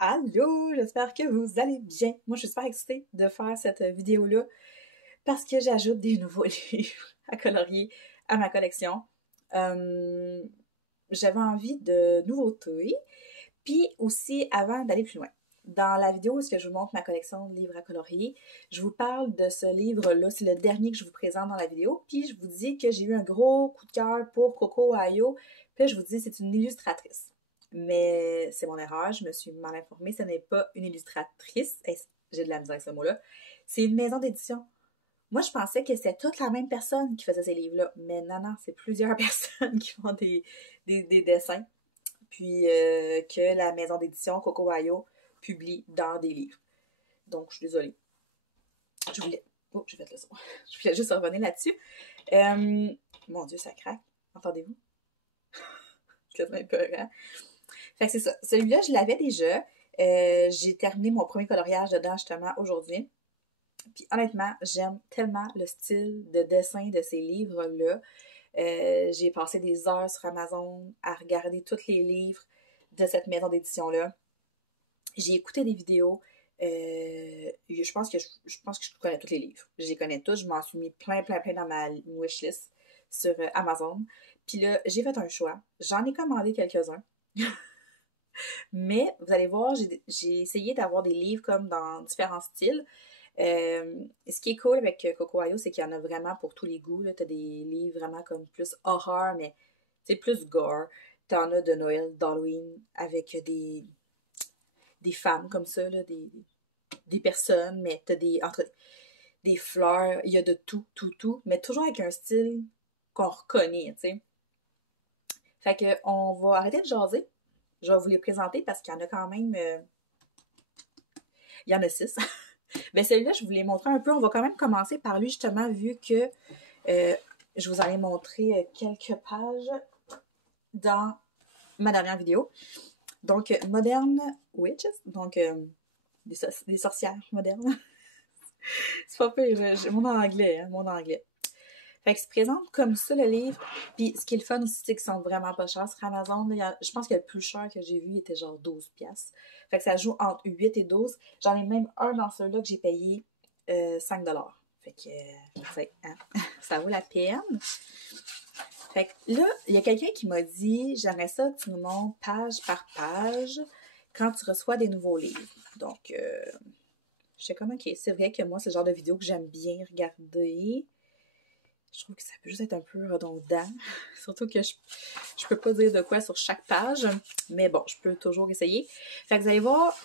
Allô, j'espère que vous allez bien. Moi, je suis super excitée de faire cette vidéo-là parce que j'ajoute des nouveaux livres à colorier à ma collection. Euh, J'avais envie de nouveautés, puis aussi, avant d'aller plus loin, dans la vidéo où je vous montre ma collection de livres à colorier, je vous parle de ce livre-là. C'est le dernier que je vous présente dans la vidéo, puis je vous dis que j'ai eu un gros coup de cœur pour Coco Ayo, puis là, je vous dis c'est une illustratrice. Mais c'est mon erreur, je me suis mal informée, ce n'est pas une illustratrice, j'ai de la misère avec ce mot-là, c'est une maison d'édition. Moi, je pensais que c'était toute la même personne qui faisait ces livres-là, mais non, c'est plusieurs personnes qui font des dessins, puis que la maison d'édition Coco Ayo publie dans des livres. Donc, je suis désolée. Je voulais... Oh, j'ai fait le son. Je voulais juste revenir là-dessus. Mon Dieu, ça craque. Entendez-vous? C'est quasiment peurant. Fait que c'est ça. Celui-là, je l'avais déjà. J'ai terminé mon premier coloriage dedans, justement, aujourd'hui. Puis honnêtement, j'aime tellement le style de dessin de ces livres-là. J'ai passé des heures sur Amazon à regarder tous les livres de cette maison d'édition-là. J'ai écouté des vidéos. Je pense que je connais tous les livres. Je les connais tous. Je m'en suis mis plein dans ma wishlist sur Amazon. Puis là, j'ai fait un choix. J'en ai commandé quelques-uns. Mais vous allez voir, j'ai essayé d'avoir des livres comme dans différents styles. Ce qui est cool avec Coco Ayo, c'est qu'il y en a vraiment pour tous les goûts. Tu as des livres vraiment comme plus horreur, mais c'est plus gore. Tu en as de Noël, d'Halloween, avec des femmes comme ça, là, des personnes, mais tu as des fleurs. Il y a de tout, mais toujours avec un style qu'on reconnaît, tu sais. Fait que on va arrêter de jaser. Je vais vous les présenter parce qu'il y en a quand même... il y en a 6. Ben celui-là, je vous l'ai montré un peu. On va quand même commencer par lui, justement, vu que je vous en ai montré quelques pages dans ma dernière vidéo. Donc, Modern Witches, donc des sorcières modernes. C'est pas pire, j'ai mon anglais, mon anglais. Fait qu'il se présente comme ça, le livre. Puis, ce qui est le fun aussi, c'est qu'ils sont vraiment pas chers sur Amazon. Là, je pense que le plus cher que j'ai vu était genre 12$. Fait que ça joue entre 8 et 12. J'en ai même un dans ceux-là que j'ai payé 5$. Fait que, hein, ça vaut la peine. Fait que là, il y a quelqu'un qui m'a dit, j'aimerais ça que tu nous montres page par page quand tu reçois des nouveaux livres. Donc, je sais comment, ok, c'est vrai que moi, c'est le genre de vidéo que j'aime bien regarder. Je trouve que ça peut juste être un peu redondant. Surtout que je peux pas dire de quoi sur chaque page. Mais bon, je peux toujours essayer. Fait que vous allez voir,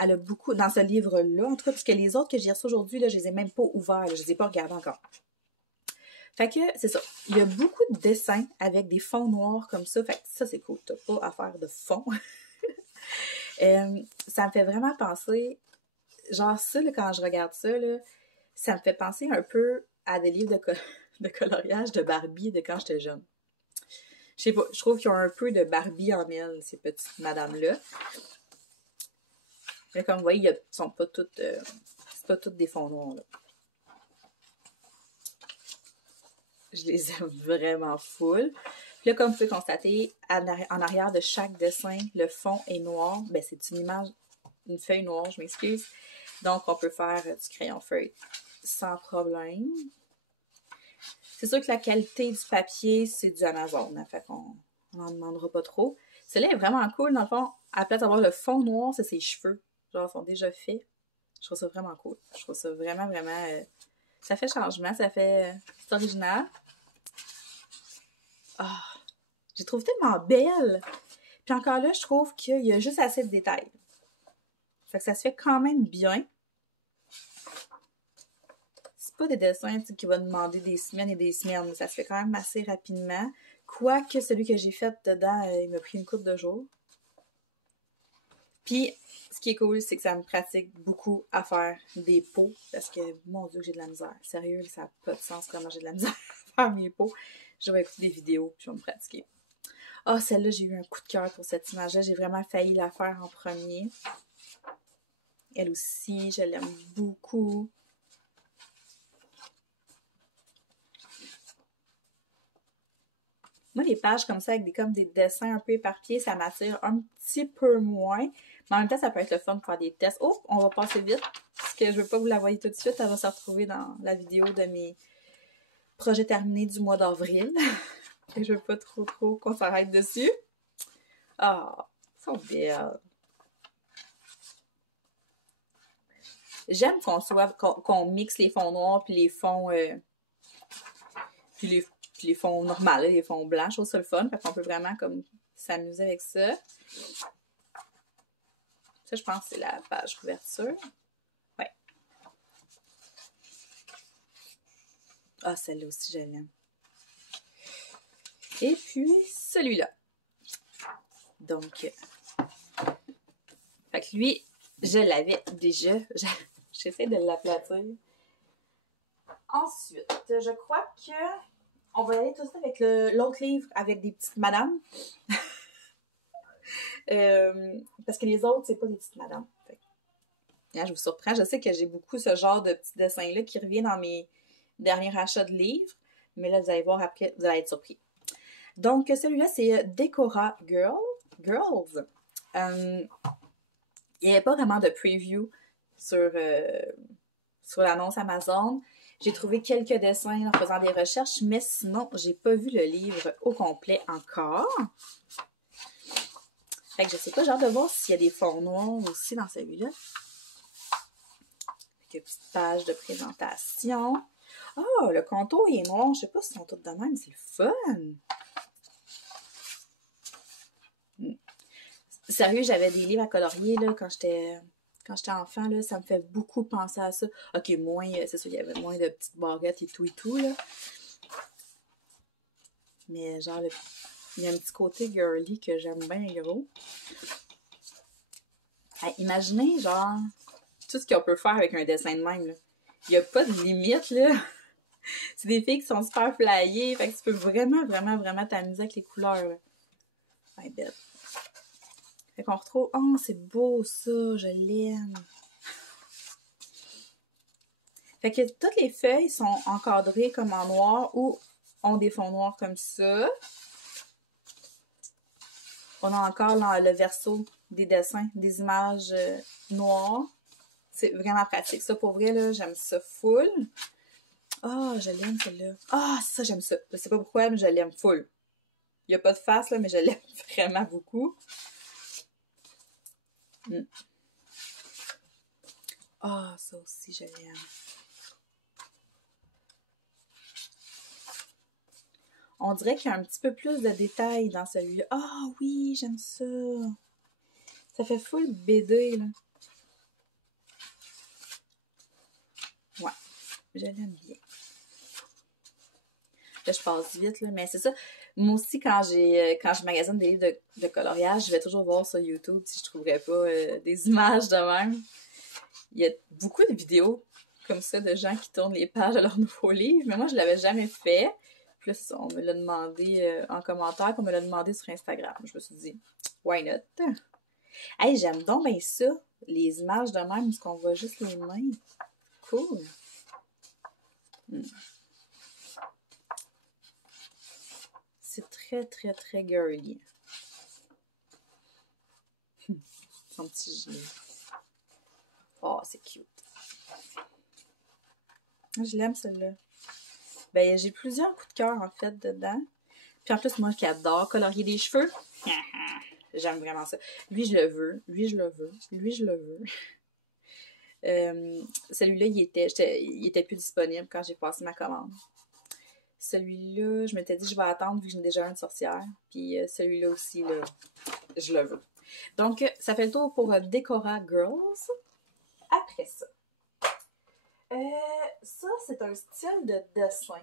elle a beaucoup, dans ce livre-là, en tout cas, parce que les autres que j'ai reçus aujourd'hui, là, je les ai même pas ouverts. Là, je les ai pas regardés encore. Fait que, c'est ça. Il y a beaucoup de dessins avec des fonds noirs comme ça. Fait que ça, c'est cool. T'as pas à faire de fond. Ça me fait vraiment penser... Genre ça, là, quand je regarde ça, là, ça me fait penser un peu à des livres de coloriage de Barbie de quand j'étais jeune. Je sais pas, je trouve qu'ils ont un peu de Barbie en elles, ces petites madames-là. Mais comme vous voyez, ils sont pas toutes... c'est pas toutes des fonds noirs, là. Je les aime vraiment full. Puis là, comme vous pouvez constater, en arrière de chaque dessin, le fond est noir. Ben, c'est une image, une feuille noire, je m'excuse. Donc, on peut faire du crayon feuille sans problème. C'est sûr que la qualité du papier, c'est du Amazon. Hein, fait qu'on n'en demandera pas trop. Celui-là est vraiment cool. Dans le fond, à la place d'avoir le fond noir, c'est ses cheveux. Genre, ils sont déjà faits. Je trouve ça vraiment cool. Je trouve ça vraiment... ça fait changement. Ça fait... c'est original. Ah, je les trouve tellement belle. Puis encore là, je trouve qu'il y a juste assez de détails. Fait que ça se fait quand même bien. C'est pas des dessins qui vont demander des semaines et des semaines, mais ça se fait quand même assez rapidement. Quoique celui que j'ai fait dedans, il m'a pris une couple de jours. Puis, ce qui est cool, c'est que ça me pratique beaucoup à faire des pots. Parce que, mon Dieu, j'ai de la misère. Sérieux, ça n'a pas de sens comment j'ai de la misère à faire mes pots. Je vais écouter des vidéos, puis je vais me pratiquer. Ah, oh, celle-là, j'ai eu un coup de cœur pour cette image-là. J'ai vraiment failli la faire en premier. Elle aussi, je l'aime beaucoup. Moi, les pages comme ça, avec comme des dessins un peu éparpillés, ça m'attire un petit peu moins. Mais en même temps, ça peut être le fun de faire des tests. Oh, on va passer vite, parce que je veux pas vous la voyez tout de suite. Elle va se retrouver dans la vidéo de mes projets terminés du mois d'avril. Et je veux pas trop qu'on s'arrête dessus. Ah, sont belles. J'aime qu'on mixe les fonds noirs puis les fonds puis les fonds normaux, les fonds blancs. Je trouve ça le fun. Fait qu'on peut vraiment comme s'amuser avec ça. Ça, je pense que c'est la page couverture. Ouais. Ah, celle-là aussi, je l'aime. Et puis, celui-là. Donc, fait que lui, je l'avais déjà. J'essaie de l'aplatir. Ensuite, je crois que on va aller tout de suite avec l'autre livre avec des petites madames. Parce que les autres, c'est pas des petites madames. Fait que, je vous surprends. Je sais que j'ai beaucoup ce genre de petits dessins-là qui revient dans mes derniers achats de livres. Mais là, vous allez voir après, vous allez être surpris. Donc, celui-là, c'est Decora Girls. Il n'y avait pas vraiment de preview sur l'annonce Amazon. J'ai trouvé quelques dessins en faisant des recherches, mais sinon, j'ai pas vu le livre au complet encore. Fait que je sais pas, j'ai hâte de voir s'il y a des fonds noirs aussi dans celui-là. Quelques petites pages de présentation. Oh, le contour il est noir. Je sais pas si sont tous de même, c'est le fun. Sérieux, j'avais des livres à colorier là, quand j'étais enfant, là, ça me fait beaucoup penser à ça. Ok, moins, c'est sûr, il y avait moins de petites barrettes et tout, là. Mais genre, il y a un petit côté girly que j'aime bien gros. Imaginez, genre, tout ce qu'on peut faire avec un dessin de même, là. Il n'y a pas de limite, là. C'est des filles qui sont super flyées, fait que tu peux vraiment t'amuser avec les couleurs, là. Ouais, bête. Fait qu'on retrouve... Oh, c'est beau, ça! Je l'aime! Fait que toutes les feuilles sont encadrées comme en noir ou ont des fonds noirs comme ça. On a encore le verso des dessins, des images noires. C'est vraiment pratique. Ça, pour vrai, là, j'aime ça full. Ah, je l'aime, celle-là. Ah, ça, j'aime ça. Je sais pas pourquoi, mais je l'aime full. Il n'y a pas de face, là, mais je l'aime vraiment beaucoup. Ah, ça aussi, je l'aime. On dirait qu'il y a un petit peu plus de détails dans celui-là. Ah oui, j'aime ça. Ça fait full BD, là. Ouais, je l'aime bien. Là, je passe vite, là, mais c'est ça. Moi aussi, quand je magasine des livres de coloriage, je vais toujours voir sur YouTube si je trouverais pas des images de même. Il y a beaucoup de vidéos comme ça de gens qui tournent les pages de leurs nouveaux livres, mais moi, je l'avais jamais fait. Puis là, on me l'a demandé en commentaire, puis on me l'a demandé sur Instagram. Je me suis dit, why not? Hey, j'aime donc bien ça, les images de même, parce qu'on voit juste les mains. Cool. C'est très girly. Son petit gilet. Oh, c'est cute. Je l'aime, celle-là. Ben, j'ai plusieurs coups de cœur, en fait, dedans. Puis en plus, moi qui adore colorier des cheveux, j'aime vraiment ça. Lui, je le veux. Lui, je le veux. Lui, je le veux. Celui-là, il était plus disponible quand j'ai passé ma commande. Celui-là, je m'étais dit, je vais attendre vu que j'ai déjà une sorcière. Puis celui-là aussi, là, je le veux. Donc, ça fait le tour pour Decora Girls. Après ça, ça, c'est un style de dessin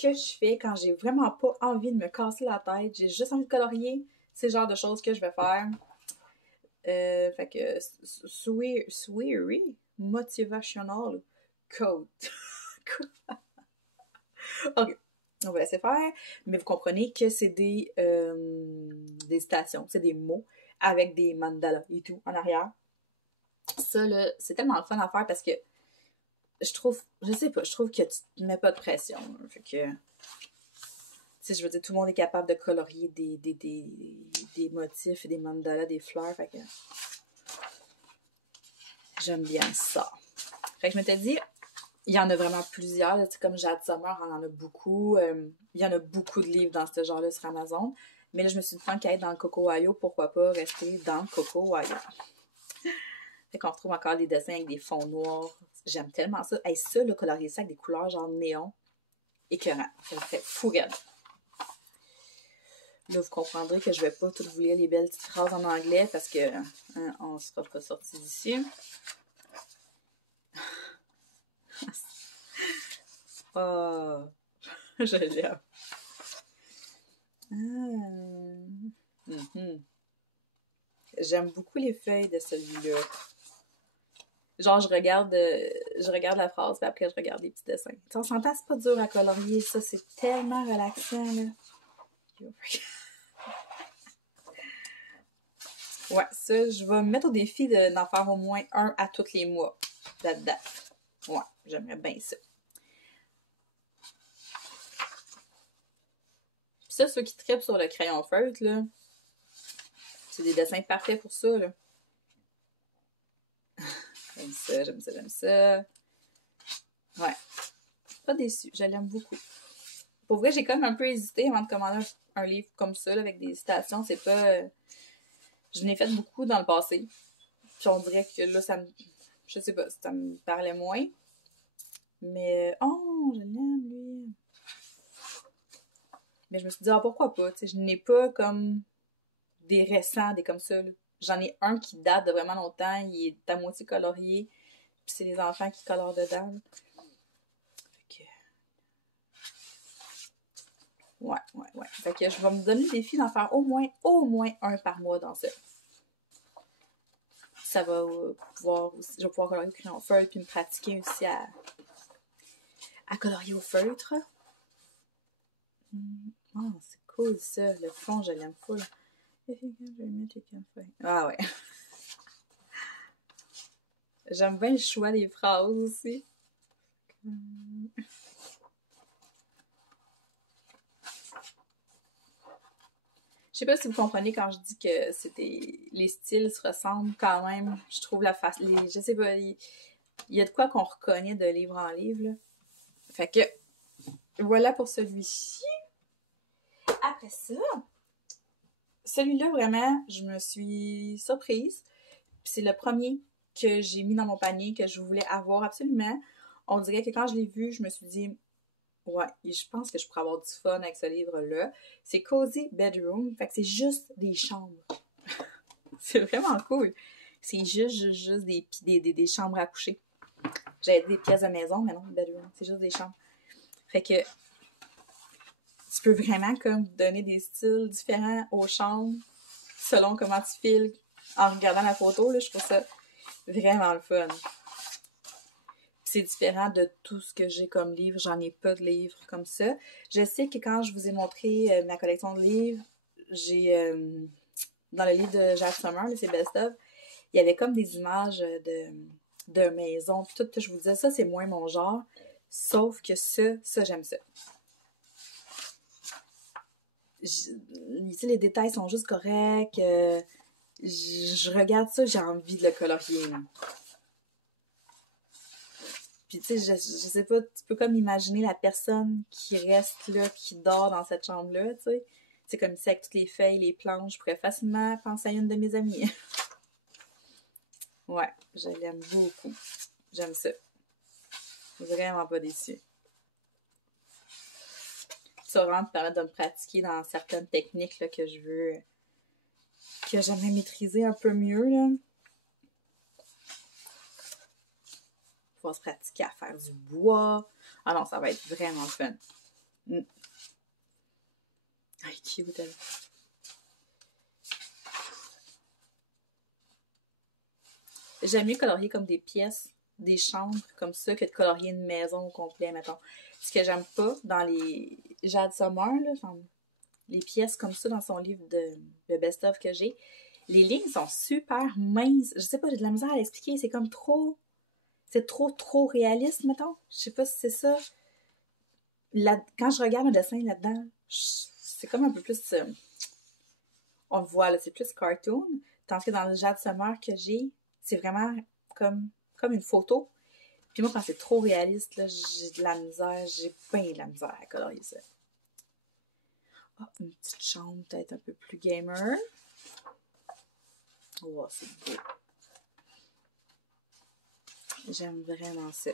que je fais quand j'ai vraiment pas envie de me casser la tête. J'ai juste envie de colorier. C'est le genre de choses que je vais faire. Fait que Sweary Motivational Quote. Ok, on va laisser faire. Mais vous comprenez que c'est des citations, c'est des mots avec des mandalas et tout en arrière. Ça, là, c'est tellement le fun à faire parce que je sais pas, je trouve que tu te mets pas de pression. Fait que, tu sais, je veux dire, tout le monde est capable de colorier des motifs et des mandalas, des fleurs, fait que j'aime bien ça. Fait que je m'étais dit, il y en a vraiment plusieurs, là, comme Jade Summer, on en a beaucoup. Il y en a beaucoup de livres dans ce genre-là sur Amazon. Mais là, je me suis dit, tant qu'à être dans le Coco Wayo, pourquoi pas rester dans le Coco Wayo? Fait qu'on retrouve encore des dessins avec des fonds noirs. J'aime tellement ça. Hey, ça, le colorier ça avec des couleurs genre néon, écœurant. Ça me fait fou raide. Là, vous comprendrez que je vais pas tout vous lire les belles petites phrases en anglais parce que on ne sera pas sorti d'ici. Oh, je l'aime. J'aime beaucoup les feuilles de celui-là. Genre, je regarde la phrase, puis après, je regarde les petits dessins. T'sais, on s'entend, c'est pas dur à colorier, ça, c'est tellement relaxant, là. Ouais, ça, je vais me mettre au défi d'en faire au moins un à tous les mois, là-dedans. Ouais, j'aimerais bien ça. Puis ça, ceux qui trippent sur le crayon feutre, là, c'est des dessins parfaits pour ça, là. J'aime ça, j'aime ça, j'aime ça. Ouais. Pas déçue, je l'aime beaucoup. Pour vrai, j'ai comme un peu hésité avant de commander un livre comme ça, là, avec des citations. C'est pas... je n'ai fait beaucoup dans le passé. Puis on dirait que là, ça me... Je sais pas, ça me parlait moins. Mais... Oh, je l'aime, lui. Mais je me suis dit, ah, pourquoi pas? Tu sais, je n'ai pas comme des récents, des comme ça, là. J'en ai un qui date de vraiment longtemps. Il est à moitié colorié. Puis c'est les enfants qui colorent dedans. Fait que... Ouais. Fait que je vais me donner le défi d'en faire au moins un par mois dans ça. Ça va pouvoir aussi... Je vais pouvoir colorier au crayon feutre puis me pratiquer aussi à colorier au feutre. Oh, c'est cool ça. Le fond, je l'aime full. Ah ouais. J'aime bien le choix des phrases aussi. Je sais pas si vous comprenez quand je dis que c'était les styles se ressemblent quand même. Je trouve la face. Je sais pas, il y a de quoi qu'on reconnaît de livre en livre. Là. Fait que voilà pour celui-ci. Après ça, celui-là vraiment, je me suis surprise. Puis c'est le premier que j'ai mis dans mon panier que je voulais avoir absolument. On dirait que quand je l'ai vu, je me suis dit ouais, je pense que je pourrais avoir du fun avec ce livre-là. C'est Cozy Bedroom. Fait que c'est juste des chambres. C'est vraiment cool. C'est juste des chambres à coucher. J'avais des pièces de maison, mais non, bedroom. C'est juste des chambres. Fait que tu peux vraiment comme donner des styles différents aux chambres selon comment tu files en regardant la photo. Là, je trouve ça vraiment le fun. C'est différent de tout ce que j'ai comme livre. J'en ai pas de livres comme ça. Je sais que quand je vous ai montré ma collection de livres, j'ai dans le livre de Jade Summer, c'est Best of, il y avait comme des images de maisons. Puis tout, je vous disais, ça, c'est moins mon genre. Sauf que ça, j'aime ça. Les détails sont juste corrects. Je regarde ça, j'ai envie de le colorier. Là. Puis tu sais, je sais pas, tu peux comme imaginer la personne qui reste là, qui dort dans cette chambre-là, tu sais. C'est comme ça avec toutes les feuilles, les planches, je pourrais facilement penser à une de mes amies. Ouais, je l'aime beaucoup. J'aime ça. Vraiment pas déçue. Ça va vraiment te permettre de me pratiquer dans certaines techniques là, que je veux, que j'aimerais maîtriser un peu mieux, là. Faut se pratiquer à faire du bois. Ah non, ça va être vraiment fun. Ah, cute, elle. J'aime mieux colorier comme des pièces, des chambres comme ça, que de colorier une maison au complet, mettons. Ce que j'aime pas dans les Jade Summer, là, les pièces comme ça dans son livre de best-of que j'ai, les lignes sont super minces. Je sais pas, j'ai de la misère à l'expliquer. C'est comme trop... C'est trop réaliste, mettons. Je sais pas si c'est ça. Quand je regarde un dessin là-dedans, c'est comme un peu plus... on le voit, là, c'est plus cartoon. Tandis que dans le Jade Summer que j'ai, c'est vraiment comme une photo. Puis moi, quand c'est trop réaliste, là, j'ai de la misère, j'ai bien de la misère à colorier ça. Oh, une petite chambre peut-être un peu plus gamer. Oh, c'est beau. J'aime vraiment ça.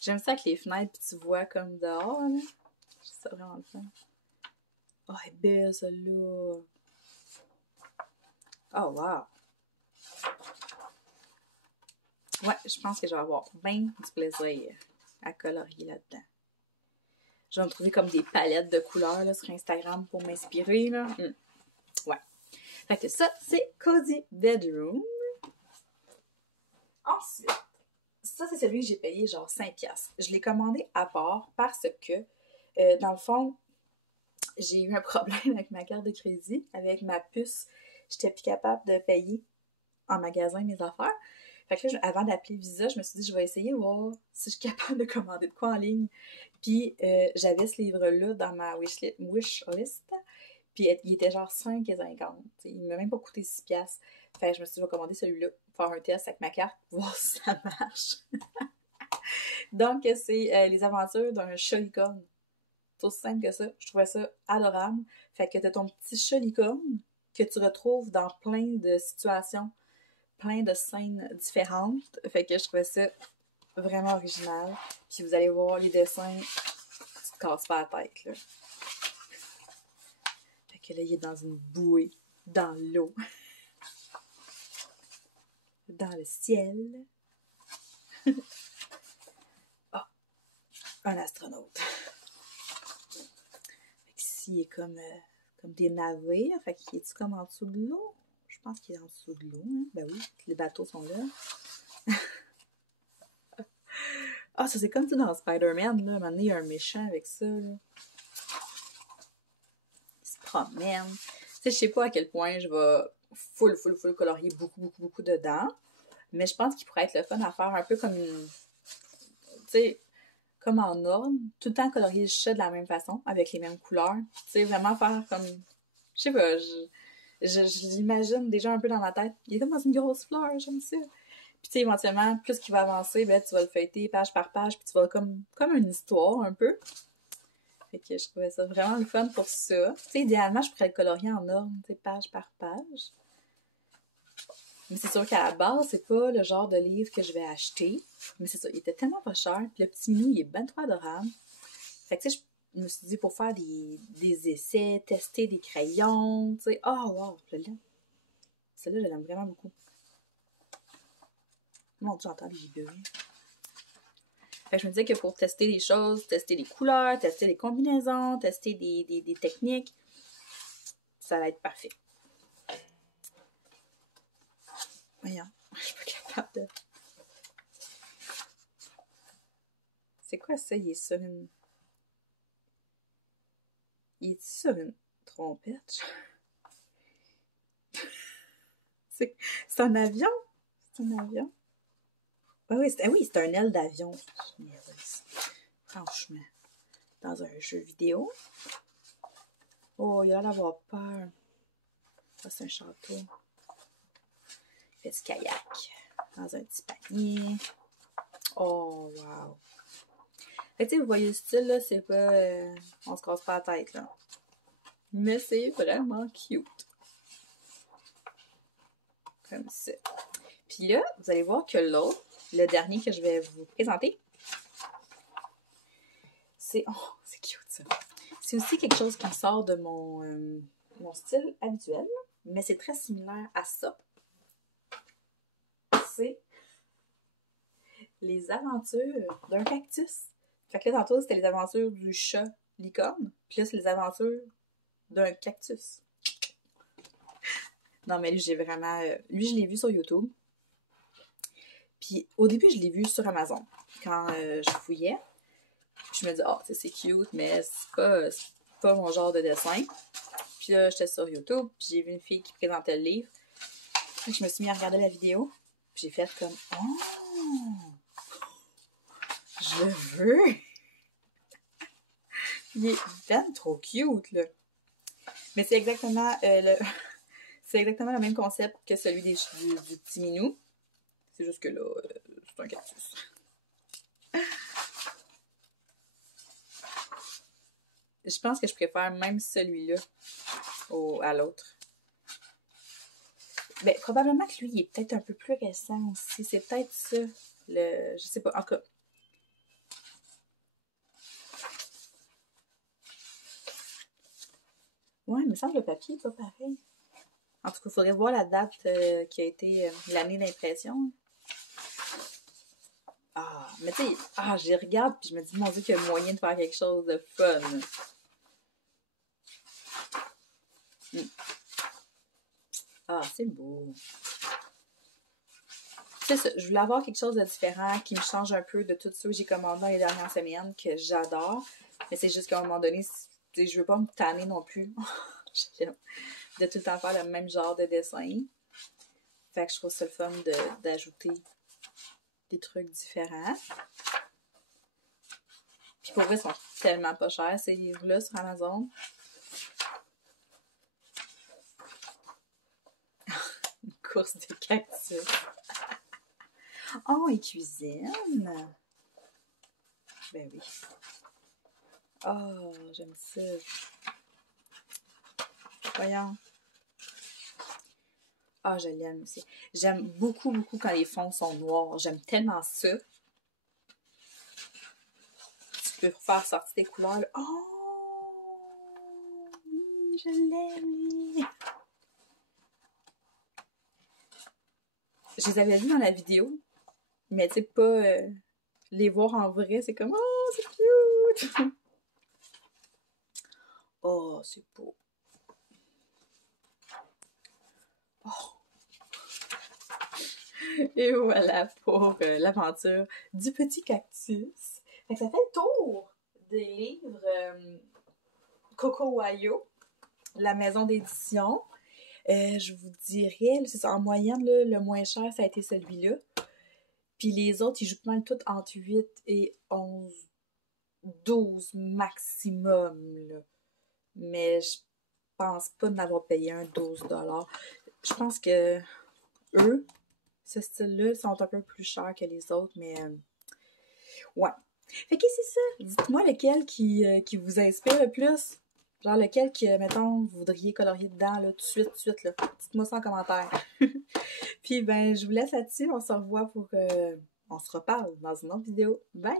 J'aime ça avec les fenêtres, puis tu vois comme dehors, là. Je trouve ça vraiment le fun. Oh, elle est belle, celle-là. Oh, wow. Ouais, je pense que je vais avoir bien du plaisir à colorier là-dedans. Je vais me trouver comme des palettes de couleurs là, sur Instagram pour m'inspirer. Là. Ouais. Fait que ça, c'est Cozy Bedroom. Ensuite, ça, c'est celui que j'ai payé genre 5$. Je l'ai commandé à part parce que, dans le fond, j'ai eu un problème avec ma carte de crédit, avec ma puce. J'étais plus capable de payer en magasin mes affaires. Fait que là, avant d'appeler Visa, je me suis dit, je vais essayer voir si je suis capable de commander de quoi en ligne. Puis, j'avais ce livre-là dans ma wish list. Puis, il était genre 5,50. Il m'a même pas coûté 6$. Fait que je me suis dit, je vais commander celui-là pour faire un test avec ma carte, voir si ça marche. Donc, c'est les aventures d'un chat licorne. C'est aussi simple que ça. Je trouvais ça adorable. Fait que t'as ton petit chat licorne que tu retrouves dans plein de situations, plein de scènes différentes. Fait que je trouvais ça vraiment original. Puis vous allez voir les dessins, tu te casses pas la tête, là. Fait que là, il est dans une bouée, dans l'eau, dans le ciel. Ah, un astronaute. Fait qu'ici, il est comme des navires. Fait qu'il est-tu comme en dessous de l'eau? Je pense qu'il est en dessous de l'eau. Hein? Ben oui, les bateaux sont là. Ah, ça c'est comme tu dans Spider-Man, là. À un moment donné, il y a un méchant avec ça, là. Il se promène. Tu sais, je sais pas à quel point je vais full colorier beaucoup dedans. Mais je pense qu'il pourrait être le fun à faire un peu comme une... Tu sais, comme en ordre. Tout le temps colorier le chat de la même façon, avec les mêmes couleurs. Tu sais, vraiment faire comme... Je sais pas, je l'imagine déjà un peu dans ma tête. Il est comme dans une grosse fleur, j'aime ça. Puis tu sais, éventuellement, plus qu'il va avancer, ben, tu vas le feuilleter page par page, puis tu vas comme une histoire un peu. Fait que je trouvais ça vraiment le fun pour ça. Tu sais, idéalement, je pourrais le colorier en ordre, tu sais, page par page. Mais c'est sûr qu'à la base, c'est pas le genre de livre que je vais acheter. Mais c'est ça, il était tellement pas cher. Puis le petit minou, il est ben trop adorable. Fait que tu sais, je me suis dit pour faire des essais, tester des crayons, tu sais. Oh wow, je l'aime. Celle-là, je l'aime vraiment beaucoup. Mon Dieu, j'entends les bruits. Fait que je me disais que pour tester les choses, tester les couleurs, tester les combinaisons, tester des techniques, ça va être parfait. Voyons, je suis pas capable de... C'est quoi ça? Il est sur une... Il est sur une trompette? C'est un avion? C'est un avion? Oui, c'est un aile d'avion. Franchement. Dans un jeu vidéo. Oh, il a l'air d'avoir peur. Ça, c'est un château. Il fait du kayak. Dans un petit panier. Oh, wow. Fait que, tu sais, vous voyez le style, là, c'est pas... on se casse pas la tête, là. Mais c'est vraiment cute. Comme ça. Puis là, vous allez voir que l'autre, le dernier que je vais vous présenter, c'est... Oh, c'est cute, ça. C'est aussi quelque chose qui sort de mon style habituel, mais c'est très similaire à ça. C'est les aventures d'un cactus. Fait que là, tantôt, c'était les aventures du chat licorne. Puis là, c'est les aventures d'un cactus. Non, mais lui, j'ai vraiment... lui, je l'ai vu sur YouTube. Puis au début, je l'ai vu sur Amazon. Quand je fouillais. Puis je me dis, oh, c'est cute, mais c'est pas mon genre de dessin. Puis là, j'étais sur YouTube. Puis j'ai vu une fille qui présentait le livre. Fait que je me suis mis à regarder la vidéo. Puis j'ai fait comme, oh, je veux. Il est ben trop cute, là. Mais c'est exactement, c'est exactement le même concept que celui du petit minou. C'est juste que là, c'est un cactus. Je pense que je préfère même celui-là à l'autre. Ben, probablement que lui, il est peut-être un peu plus récent aussi. C'est peut-être ça. Je sais pas. En tout cas. Ouais, il me semble que le papier n'est pas pareil. En tout cas, il faudrait voir la date qui a été l'année d'impression. Ah, mais tu sais, je les regarde puis je me dis, mon Dieu, qu'il y a moyen de faire quelque chose de fun. Ah, c'est beau. C'est ça, je voulais avoir quelque chose de différent qui me change un peu de tout ça que j'ai commandé dans les dernières semaines, que j'adore. Mais c'est juste qu'à un moment donné, je veux pas me tanner non plus de tout le temps faire le même genre de dessin. Fait que je trouve ça le fun d'ajouter des trucs différents. Puis pour vrai, ils sont tellement pas chers, ces livres-là, sur Amazon. Une course de cactus. Oh, ils cuisinent! Ben oui. Oh, j'aime ça. Voyons. Ah, je l'aime aussi. J'aime beaucoup, beaucoup quand les fonds sont noirs. J'aime tellement ça. Tu peux faire sortir tes couleurs. Là. Oh! Oui, je l'aime, oui. Je les avais vus dans la vidéo, mais tu sais, pas les voir en vrai, c'est comme, oh, c'est cute! Oh, c'est beau. Oh. Et voilà pour l'aventure du petit cactus. Fait que ça fait le tour des livres Coco Wayo, la maison d'édition. Je vous dirais, c'est ça, en moyenne, là, le moins cher, ça a été celui-là. Puis les autres, ils jouent pas mal tout entre 8 et 11, 12 maximum. Là. Mais je pense pas d'avoir payé un 12 $. Je pense que eux, ce style-là, sont un peu plus chers que les autres, mais ouais. Fait que c'est ça. Dites-moi lequel qui vous inspire le plus. Genre lequel que, mettons, vous voudriez colorier dedans, là, tout de suite, là. Dites-moi ça en commentaire. Puis, ben, je vous laisse là-dessus. On se revoit on se reparle dans une autre vidéo. Bye!